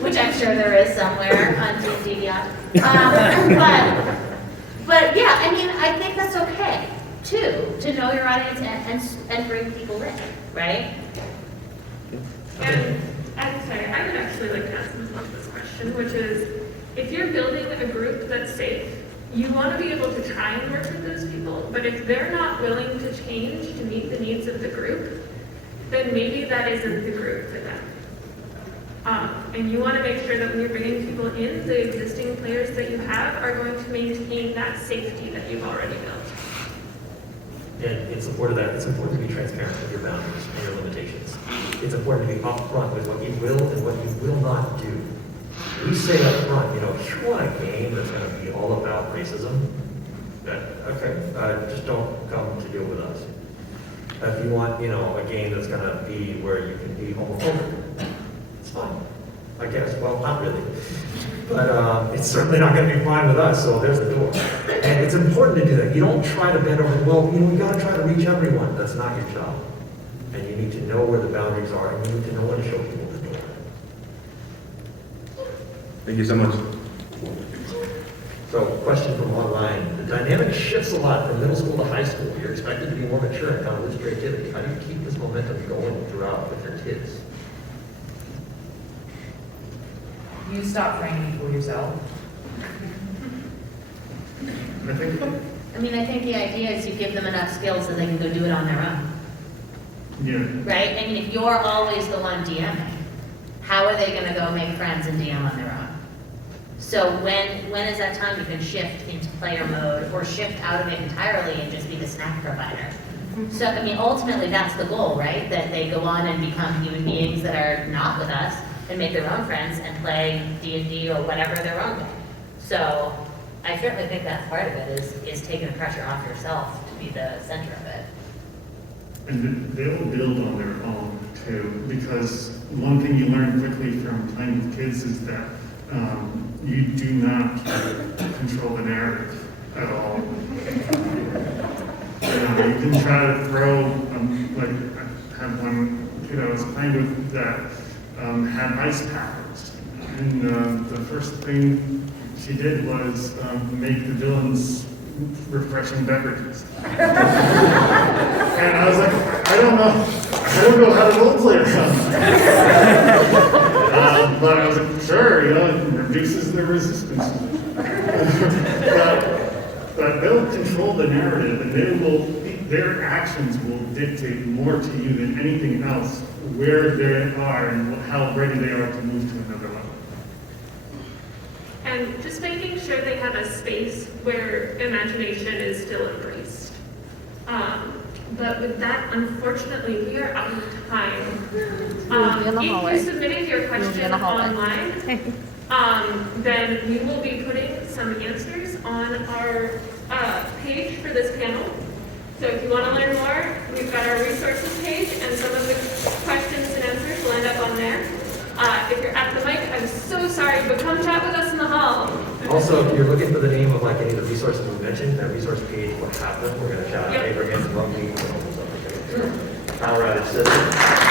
which I'm sure there is somewhere on D&D Beyond. But yeah, I mean, I think that's okay too, to know your audience and bring people in, right? And I'm sorry, I would actually like to ask myself this question, which is, if you're building a group that's safe, you want to be able to try and work with those people, but if they're not willing to change to meet the needs of the group, then maybe that isn't the group for them. And you want to make sure that when you're bringing people in, the existing players that you have are going to maintain that safety that you've already built. And in support of that, it's important to be transparent with your boundaries and your limitations. It's important to be upfront with what you will and what you will not do. We say up front, if you want a game that's going to be all about racism, just don't come to deal with us. If you want, a game that's going to be where you can be homophobic, it's fine, I guess. Well, not really. But it's certainly not going to be fine with us, so there's the door. And it's important to do that. You don't try to bend over, you got to try to reach everyone. That's not your job. And you need to know where the boundaries are, and you need to know when to show people the door. Thank you so much. So, question from online. The dynamic shifts a lot from middle school to high school. You're expected to be more mature and kind of lose creativity. How do you keep this momentum going throughout with your kids? You stop trying to fool yourself. I think, the idea is you give them enough skills so they can go do it on their own. yeah, Right? I mean, if you're always the one DMing, how are they going to go make friends and DM on their own? So when is that time you can shift into player mode or shift out of it entirely and just be the snack provider? So, I mean, ultimately that's the goal, right? That they go on and become human beings that are not with us and make their own friends and play D&D or whatever their own way. So I certainly think that's part of it is taking the pressure off yourself to be the center of it. and they'll build on their own too, because one thing you learn quickly from playing with kids is that you do not control the narrative at all. You can try to throw, like I had one kid I was playing with that had ice powers, and the first thing she did was make the villains refreshing beverages. And I was like, I don't know how to roleplay around. But I was like, sure, it reduces their resistance. but they'll control the narrative, and their actions will dictate more to you than anything else where they are and how ready they are to move to another level. And just making sure they have a space where imagination is still embraced. But with that, unfortunately, we are out of time. If you submitted your question online, then we will be putting some answers on our page for this panel. So if you want to learn more, we've got our resources page, and some of the questions and answers will end up on there. If you're at the mic, I'm so sorry, but come chat with us in the hall. Also, if you're looking for the name of like any of the resources we mentioned, that resource page will have them. We're going to shout out Abraham's Rugby and all those other things. Power outage system.